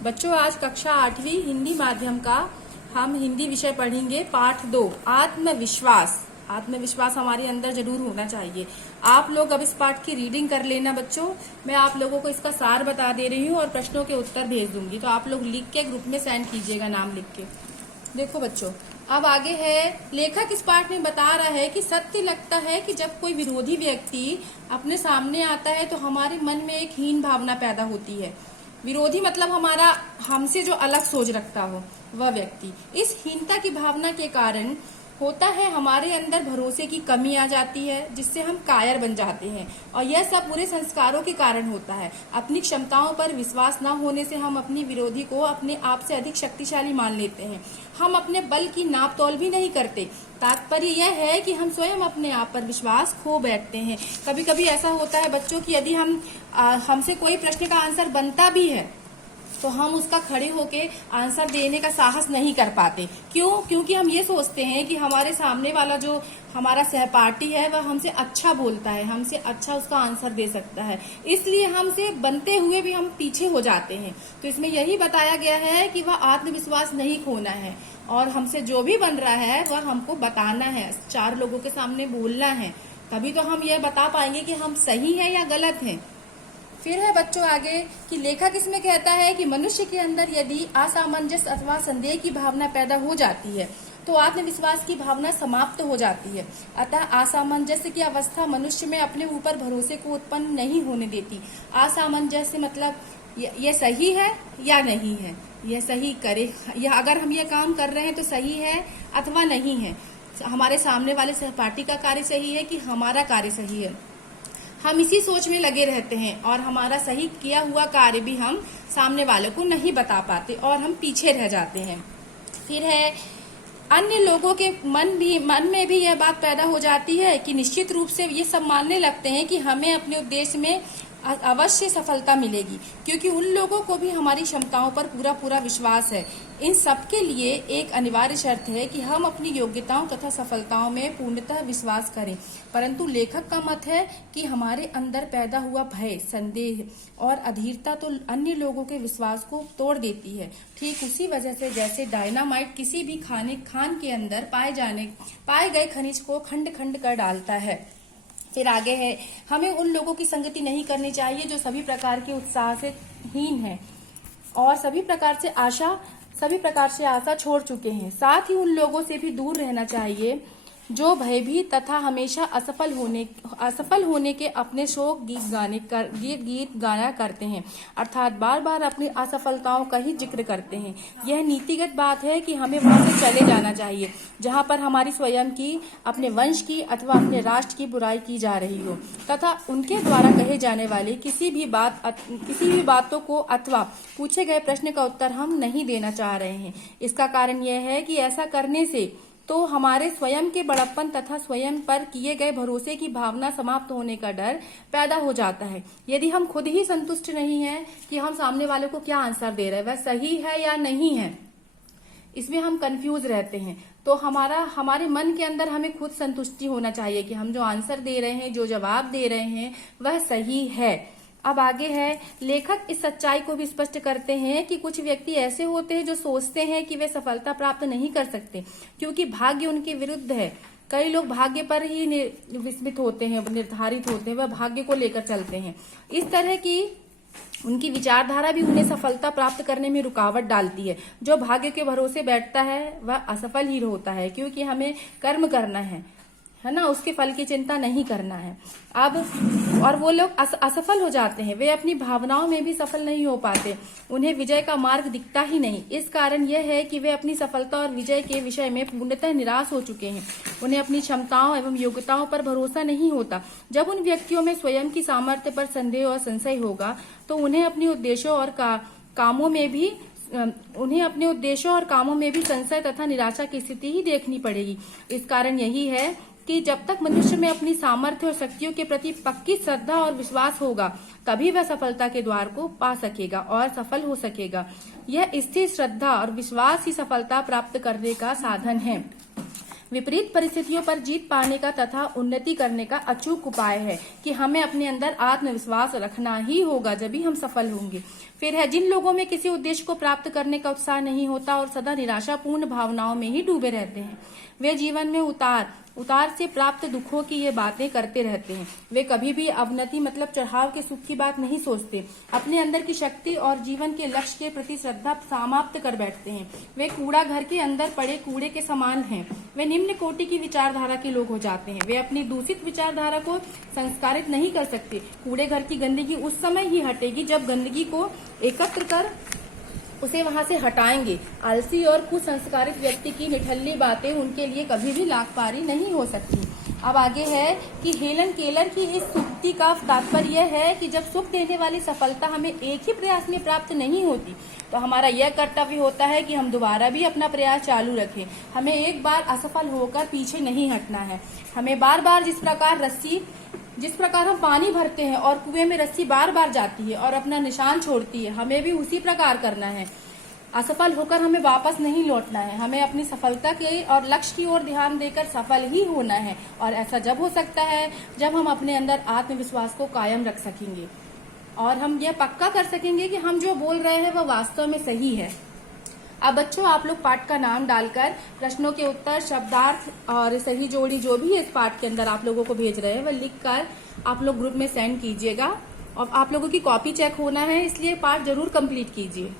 बच्चों, आज कक्षा 8वीं हिंदी माध्यम का हम हिंदी विषय पढ़ेंगे। पाठ 2 आत्मविश्वास। आत्मविश्वास हमारे अंदर जरूर होना चाहिए। आप लोग अब इस पाठ की रीडिंग कर लेना बच्चों। मैं आप लोगों को इसका सार बता दे रही हूँ और प्रश्नों के उत्तर भेज दूंगी, तो आप लोग लिख के ग्रुप में सेंड कीजिएगा, नाम लिख के। देखो बच्चों, अब आगे है, लेखक इस पाठ में बता रहा है कि सत्य लगता है कि जब कोई विरोधी व्यक्ति अपने सामने आता है तो हमारे मन में एक हीन भावना पैदा होती है। विरोधी मतलब हमारा हमसे जो अलग सोच रखता हो वह व्यक्ति। इस हीनता की भावना के कारण होता है हमारे अंदर भरोसे की कमी आ जाती है, जिससे हम कायर बन जाते हैं, और यह सब बुरे संस्कारों के कारण होता है। अपनी क्षमताओं पर विश्वास न होने से हम अपनी विरोधी को अपने आप से अधिक शक्तिशाली मान लेते हैं। हम अपने बल की नाप तोल भी नहीं करते। तात्पर्य यह है कि हम स्वयं अपने आप पर विश्वास खो बैठते हैं। कभी कभी ऐसा होता है बच्चों कि यदि हमसे कोई प्रश्न का आंसर बनता भी है तो हम उसका खड़े होके आंसर देने का साहस नहीं कर पाते। क्यों? क्योंकि हम ये सोचते हैं कि हमारे सामने वाला जो हमारा सहपाठी है वह हमसे अच्छा बोलता है, हमसे अच्छा उसका आंसर दे सकता है, इसलिए हमसे बनते हुए भी हम पीछे हो जाते हैं। तो इसमें यही बताया गया है कि वह आत्मविश्वास नहीं खोना है, और हमसे जो भी बन रहा है वह हमको बताना है, 4 लोगों के सामने बोलना है, तभी तो हम यह बता पाएंगे कि हम सही हैं या गलत हैं। फिर है बच्चों आगे कि लेखक इसमें कहता है कि मनुष्य के अंदर यदि असामंजस्य अथवा संदेह की भावना पैदा हो जाती है तो आत्मविश्वास की भावना समाप्त हो जाती है। अतः असामंजस्य की अवस्था मनुष्य में अपने ऊपर भरोसे को उत्पन्न नहीं होने देती। असामंजस्य मतलब ये सही है या नहीं है, यह सही करे, यह अगर हम ये काम कर रहे हैं तो सही है अथवा नहीं है, हमारे सामने वाले सहपाठी का कार्य सही है कि हमारा कार्य सही है। हम इसी सोच में लगे रहते हैं और हमारा सही किया हुआ कार्य भी हम सामने वाले को नहीं बता पाते और हम पीछे रह जाते हैं। फिर है, अन्य लोगों के मन में भी यह बात पैदा हो जाती है कि निश्चित रूप से ये सब मानने लगते हैं कि हमें अपने उद्देश्य में अवश्य सफलता मिलेगी, क्योंकि उन लोगों को भी हमारी क्षमताओं पर पूरा विश्वास है। इन सब के लिए एक अनिवार्य शर्त है कि हम अपनी योग्यताओं तथा सफलताओं में पूर्णतः विश्वास करें। परंतु लेखक का मत है कि हमारे अंदर पैदा हुआ भय, संदेह और अधीरता तो अन्य लोगों के विश्वास को तोड़ देती है। ठीक उसी वजह से जैसे डायनामाइट किसी भी खान के अंदर पाए गए खनिज को खंड खंड कर डालता है। फिर आगे है, हमें उन लोगों की संगति नहीं करनी चाहिए जो सभी प्रकार के उत्साह से हीन है और सभी प्रकार से आशा छोड़ चुके हैं। साथ ही उन लोगों से भी दूर रहना चाहिए जो भयभीत तथा हमेशा असफल होने के अपने शोक गीत गाना करते हैं, अर्थात बार बार अपनी असफलताओं का ही जिक्र करते हैं। यह नीतिगत बात है कि हमें वहां से चले जाना चाहिए जहां पर हमारी स्वयं की, अपने वंश की अथवा अपने राष्ट्र की बुराई की जा रही हो तथा उनके द्वारा कहे जाने वाली किसी भी बातों को अथवा पूछे गए प्रश्न का उत्तर हम नहीं देना चाह रहे हैं। इसका कारण यह है कि ऐसा करने से तो हमारे स्वयं के बड़प्पन तथा स्वयं पर किए गए भरोसे की भावना समाप्त होने का डर पैदा हो जाता है। यदि हम खुद ही संतुष्ट नहीं हैं कि हम सामने वाले को क्या आंसर दे रहे हैं, वह सही है या नहीं है, इसमें हम कंफ्यूज रहते हैं, तो हमारे मन के अंदर हमें खुद संतुष्टि होना चाहिए कि हम जो आंसर दे रहे हैं, जो जवाब दे रहे हैं, वह सही है। अब आगे है, लेखक इस सच्चाई को भी स्पष्ट करते हैं कि कुछ व्यक्ति ऐसे होते हैं जो सोचते हैं कि वे सफलता प्राप्त नहीं कर सकते क्योंकि भाग्य उनके विरुद्ध है। कई लोग भाग्य पर ही विस्मित होते हैं, निर्धारित होते हैं, वह भाग्य को लेकर चलते हैं। इस तरह की उनकी विचारधारा भी उन्हें सफलता प्राप्त करने में रुकावट डालती है। जो भाग्य के भरोसे बैठता है वह असफल ही होता है, क्योंकि हमें कर्म करना है ना, उसके फल की चिंता नहीं करना है। और वो लोग असफल हो जाते हैं, वे अपनी भावनाओं में भी सफल नहीं हो पाते, उन्हें विजय का मार्ग दिखता ही नहीं। इस कारण यह है कि वे अपनी सफलता और विजय के विषय में पूर्णतः निराश हो चुके हैं। उन्हें अपनी क्षमताओं एवं योग्यताओं पर भरोसा नहीं होता। जब उन व्यक्तियों में स्वयं की सामर्थ्य पर संदेह और संशय होगा तो उन्हें अपने उद्देश्यों और कामों में भी संशय तथा निराशा की स्थिति ही देखनी पड़ेगी। इस कारण यही है कि जब तक मनुष्य में अपनी सामर्थ्य और शक्तियों के प्रति पक्की श्रद्धा और विश्वास होगा तभी वह सफलता के द्वार को पा सकेगा और सफल हो सकेगा। यह स्थिर श्रद्धा और विश्वास ही सफलता प्राप्त करने का साधन है। विपरीत परिस्थितियों पर जीत पाने का तथा उन्नति करने का अचूक उपाय है कि हमें अपने अंदर आत्मविश्वास रखना ही होगा, जब भी हम सफल होंगे। फिर है, जिन लोगों में किसी उद्देश्य को प्राप्त करने का उत्साह नहीं होता और सदा निराशापूर्ण भावनाओं में ही डूबे रहते हैं, वे जीवन में उतार से प्राप्त दुखों की ये बातें करते रहते हैं। वे कभी भी अवनति मतलब चढ़ाव के सुख की बात नहीं सोचते। अपने अंदर की शक्ति और जीवन के लक्ष्य के प्रति श्रद्धा समाप्त कर बैठते हैं। वे कूड़ा घर के अंदर पड़े कूड़े के समान हैं। वे निम्न कोटि की विचारधारा के लोग हो जाते हैं। वे अपनी दूषित विचारधारा को संस्कारित नहीं कर सकते। कूड़े घर की गंदगी उस समय ही हटेगी जब गंदगी को एकत्र कर उसे वहां से हटाएंगे। आलसी और कुसंस्कारित व्यक्ति की निठल्ली बातें उनके लिए कभी भी लाभकारी नहीं हो सकती। अब आगे है कि हेलन केलर की इस सूक्ति का तात्पर्य यह है कि जब सुख देने वाली सफलता हमें एक ही प्रयास में प्राप्त नहीं होती, तो हमारा यह कर्तव्य होता है कि हम दोबारा भी अपना प्रयास चालू रखें। हमें एक बार असफल होकर पीछे नहीं हटना है। हमें बार बार जिस प्रकार हम पानी भरते हैं और कुएं में रस्सी बार बार जाती है और अपना निशान छोड़ती है, हमें भी उसी प्रकार करना है। असफल होकर हमें वापस नहीं लौटना है। हमें अपनी सफलता के और लक्ष्य की ओर ध्यान देकर सफल ही होना है। और ऐसा जब हो सकता है जब हम अपने अंदर आत्मविश्वास को कायम रख सकेंगे और हम यह पक्का कर सकेंगे कि हम जो बोल रहे हैं वह वास्तव में सही है। अब बच्चों, आप लोग पाठ का नाम डालकर प्रश्नों के उत्तर, शब्दार्थ और सही जोड़ी जो भी इस पाठ के अंदर आप लोगों को भेज रहे हैं वह लिखकर आप लोग ग्रुप में सेंड कीजिएगा। और आप लोगों की कॉपी चेक होना है, इसलिए पाठ जरूर कंप्लीट कीजिए।